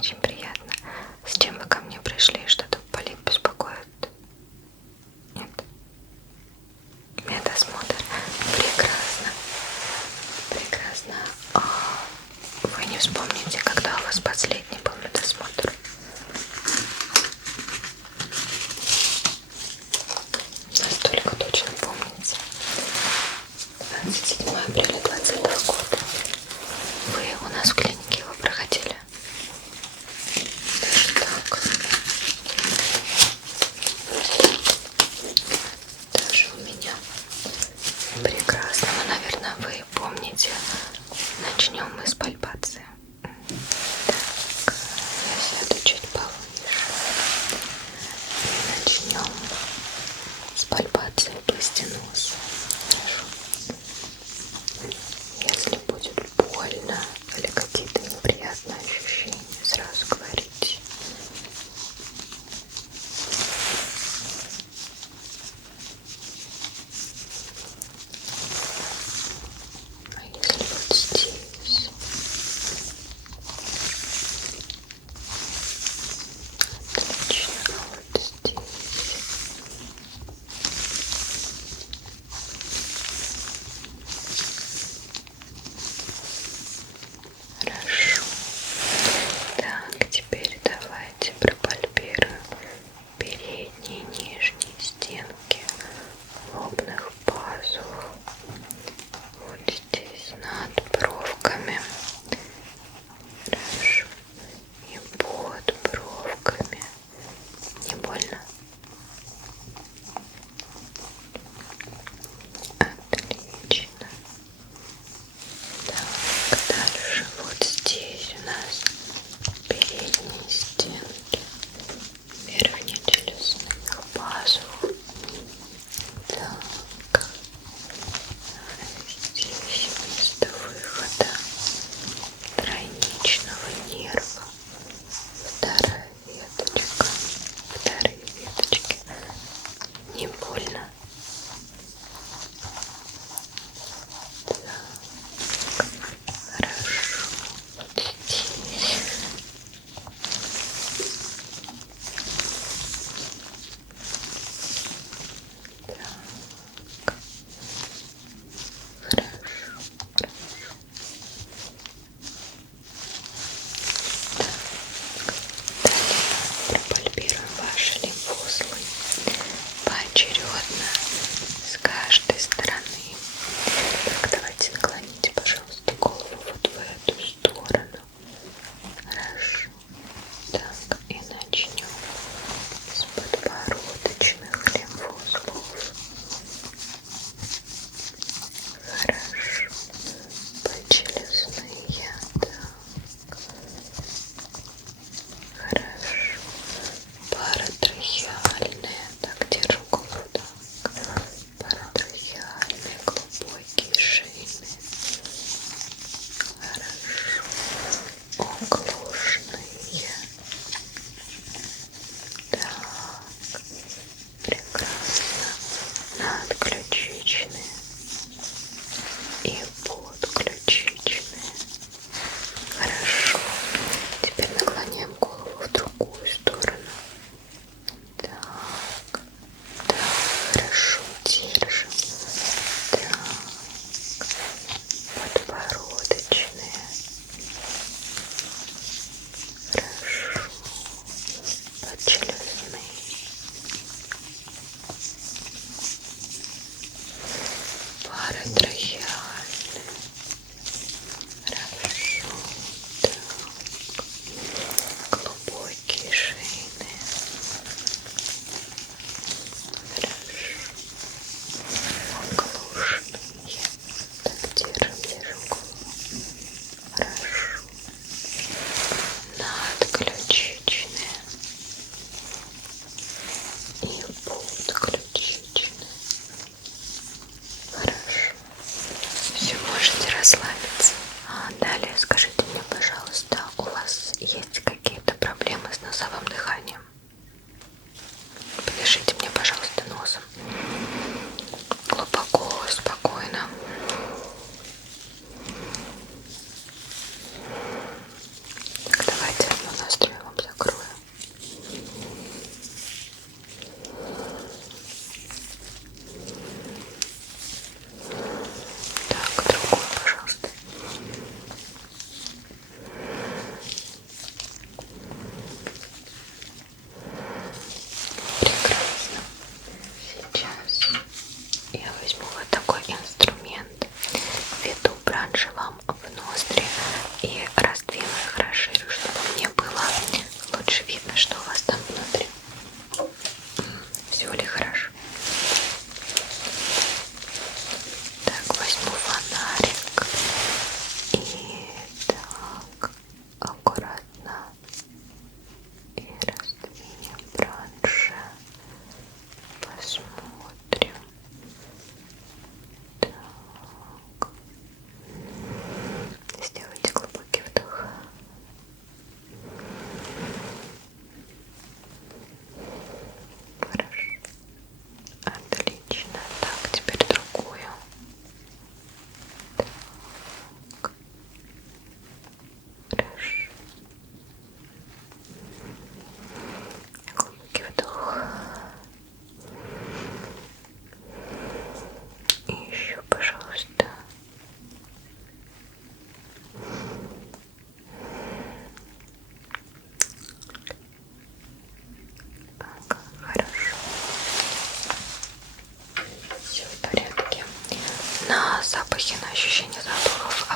очень приятно. С чем вы ко мне пришли? Что-то болит, беспокоит? Нет? Медосмотр. Прекрасно. Прекрасно. Вы не вспомните, когда у вас последний был медосмотр? Настолько точно помните. 27 апреля 2020 года. Вы у нас в клинике его проходили? Так. Даже у меня. Прекрасно. Ну, наверное, вы помните. Начнем мы с пальпации. Так, я сяду чуть повыше. И начнем с пальпации области носа. Хорошо. Если будет больно или какие-то неприятные ощущения, сразу говорите. А если вот здесь?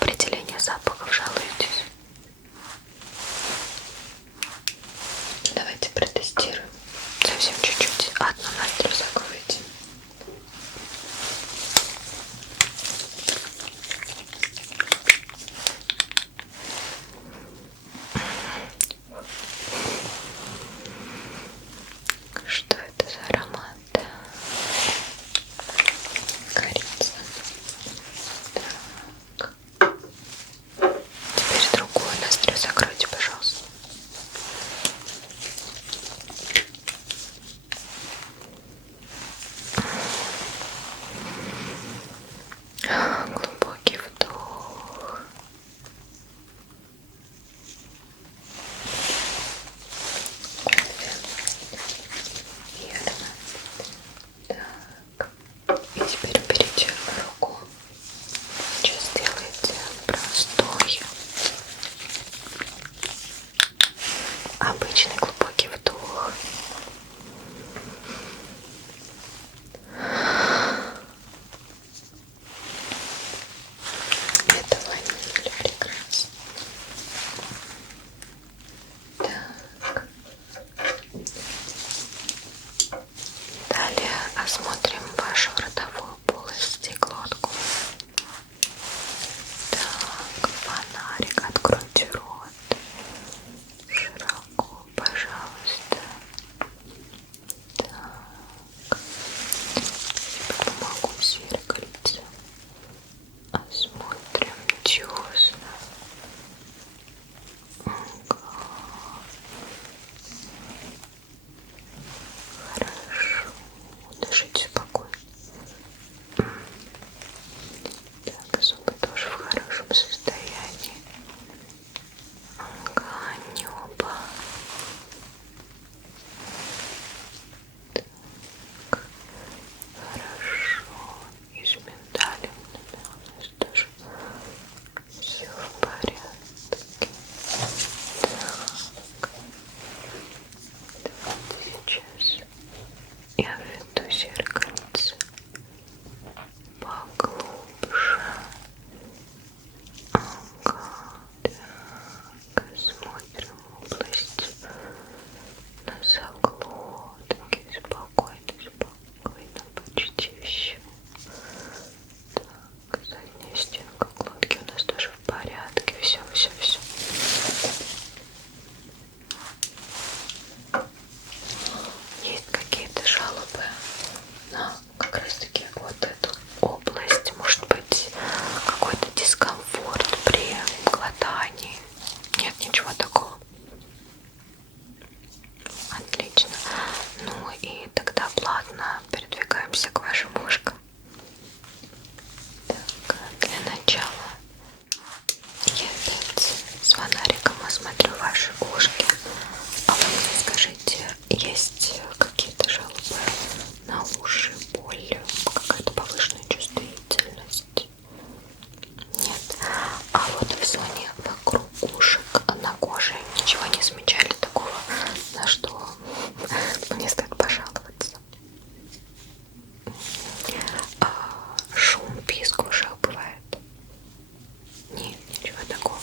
определение запахов жалуетесь? Давайте протестируем. Совсем чуть-чуть. Одну ноздрю закройте. Что это за аромат? Корица. Так. Теперь другую ноздрю закройте, пожалуйста. Глубокий вдох. Кофе. Верно. Так. И теперь берите руку. Сейчас сделайте простой, обычный глубокий вдох. Это ваниль, прекрасно. Так. Далее осмотрим вашу ротовую полость и глотку. Так, фонарик, откройте рот. Широко, пожалуйста. Так. Помогу в зеркальце. Осмотрим десна. Хорошо. Дышите спокойно. Так, зубы тоже в хорошем состоянии. Ага, небо. Так, хорошо. И с миндалем у нас тоже все в порядке. Так. Сейчас я введу зеркальце поглубже. Ага, так, смотрим область носоглотки. Спокойно, спокойно, почти все. Так, задняя стенка глотки у нас тоже в порядке. Все. Есть какие-то жалобы на как раз таки вот эту область? Может быть, какой-то дискомфорт при глотании? Нет, ничего такого. Отлично. Ну и тогда плавно передвигаемся к вашим ушкам. Так, для начала я опять с фонариком осмотрю ваши ушки. А вы мне скажите, есть какие-то жалобы на уши, боль, какая-то повышенная чувствительность? Нет. А вот в зоне вокруг ушек, на коже ничего не замечали такого, на что мне стоит пожаловаться? Шум, писк в ушах бывает? Нет, ничего такого.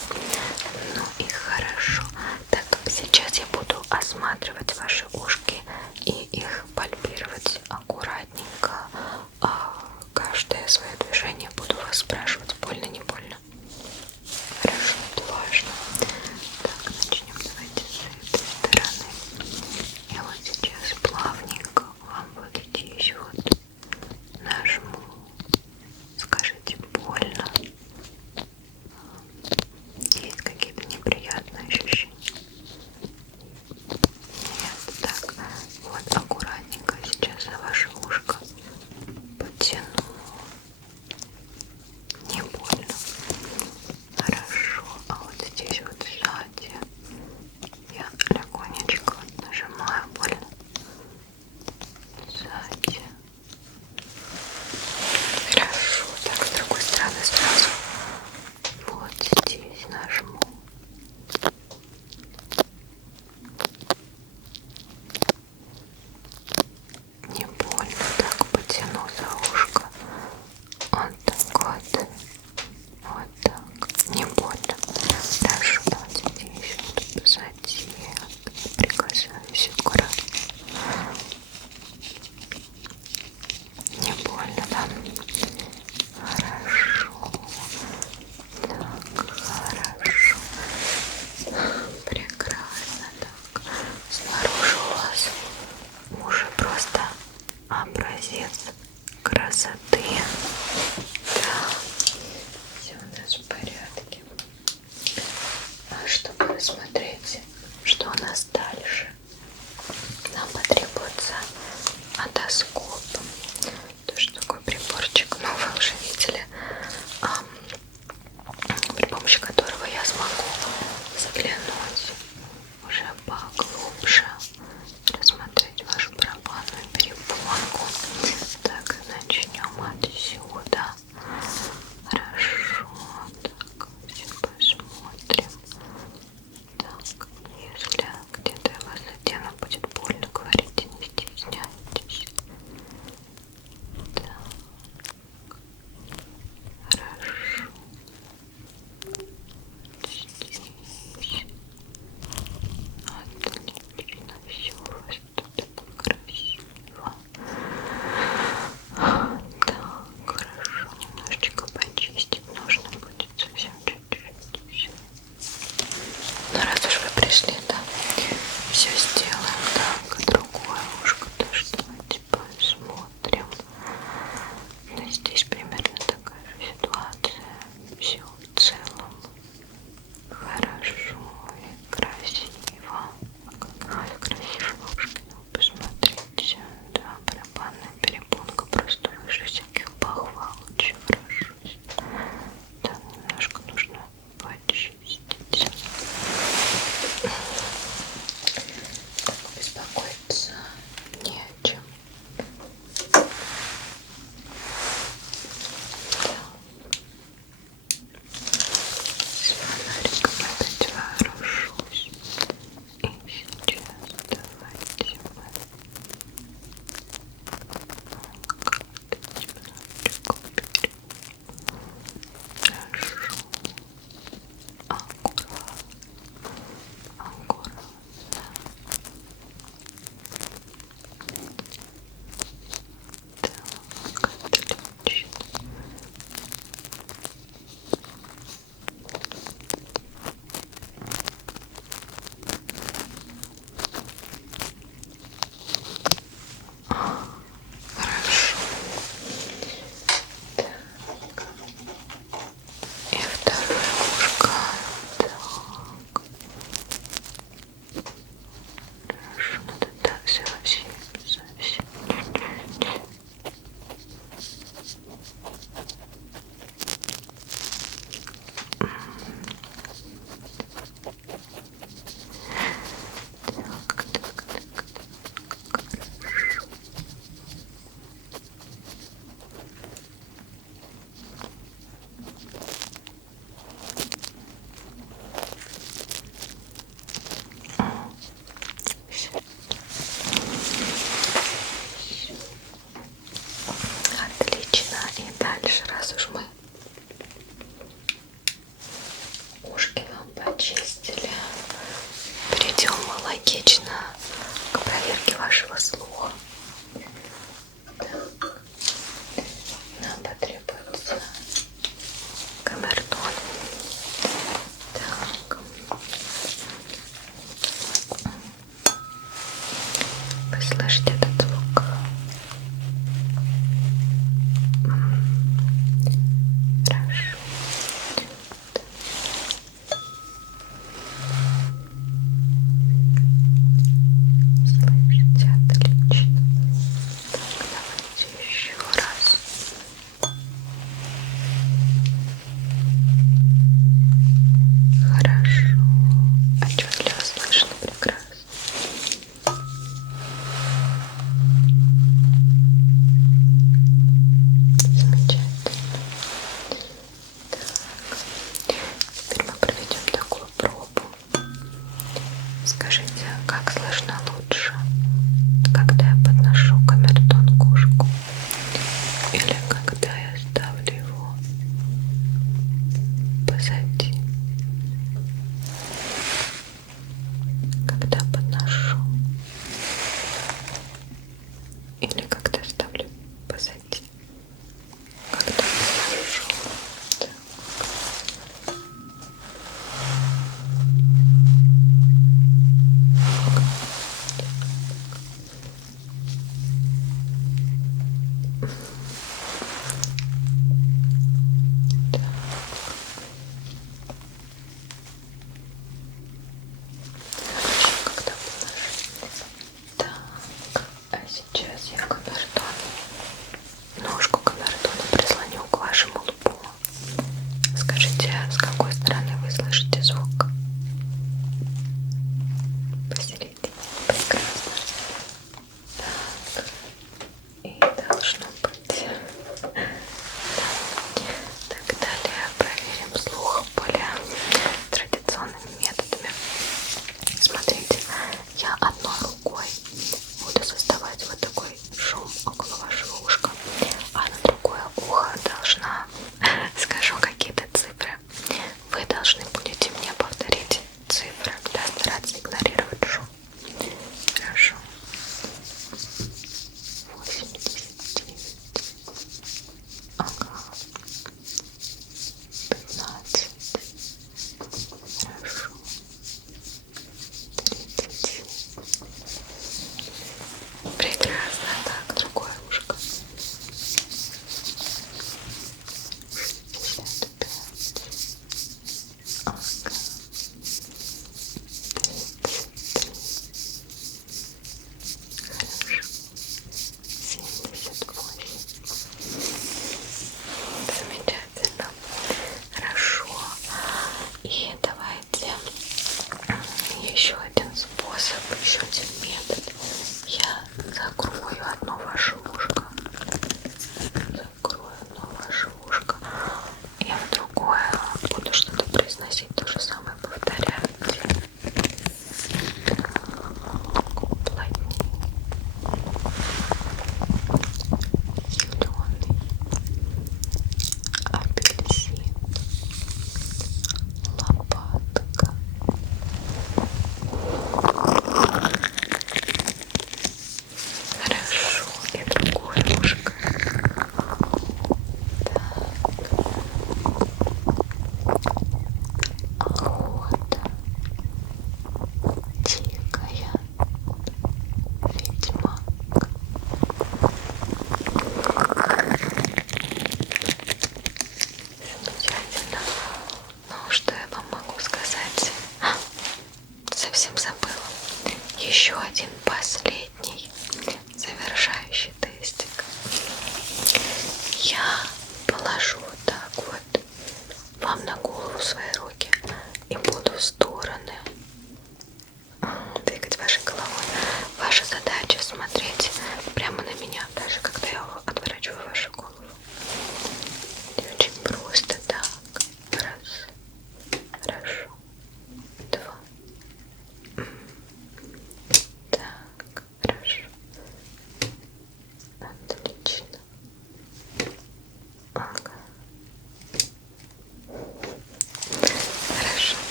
Ну и хорошо. Так, сейчас я буду осматривать посмотреть, что у нас дальше. Потребуется отоскоп. Тоже такой приборчик, но вы уже видели, при помощи которого я смогу заглянуть уже поглубже, рассмотреть вашу барабанную перепонку. Так, начнем отсюда. Хорошо, так, все посмотрим. Так, если где-то я вас задену, будет больно, говорите, не стесняйтесь. Так, хорошо. Здесь. Отлично, все у вас тут красиво. Так, хорошо, немножечко почистить нужно будет, совсем чуть-чуть. Ну раз уж вы пришли, да, все сделаем. Так, другое ушко тоже давайте посмотрим. Но здесь примерно такая же ситуация. Все в целом хорошо и красиво. Какая красивая ушки, ну, посмотрите. Да, барабанная перепонка просто выше всяких похвал. Очень хорошо. Да, немножко нужно почистить. Беспокоиться не о чем. С фонариком опять вооружусь. И сейчас давайте мы как-то немножечко уберем. Хорошо. Аккуратно. Аккуратно. Так, отлично. Хорошо. Так. И второе ушко. Так. Хорошо, надо так совсем чуть-чуть. Отлично. И дальше, раз уж мы ушки вам почистили, перейдем логично к проверке вашего слуха. Так. Нам потребуется камертон. Так. Вы слышите этот звук? Хорошо. Слышите? Отлично. Так, давайте еще раз. Хорошо. Отчетливо слышно, прекрасно. Замечательно. Так. Теперь мы проведем такую пробу. Скажите, как слышно лучше, когда я подношу камертон к ушку или когда я ставлю его позади? Когда подношу или когда ставлю позади? Когда подношу. Так.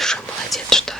большой молодец, что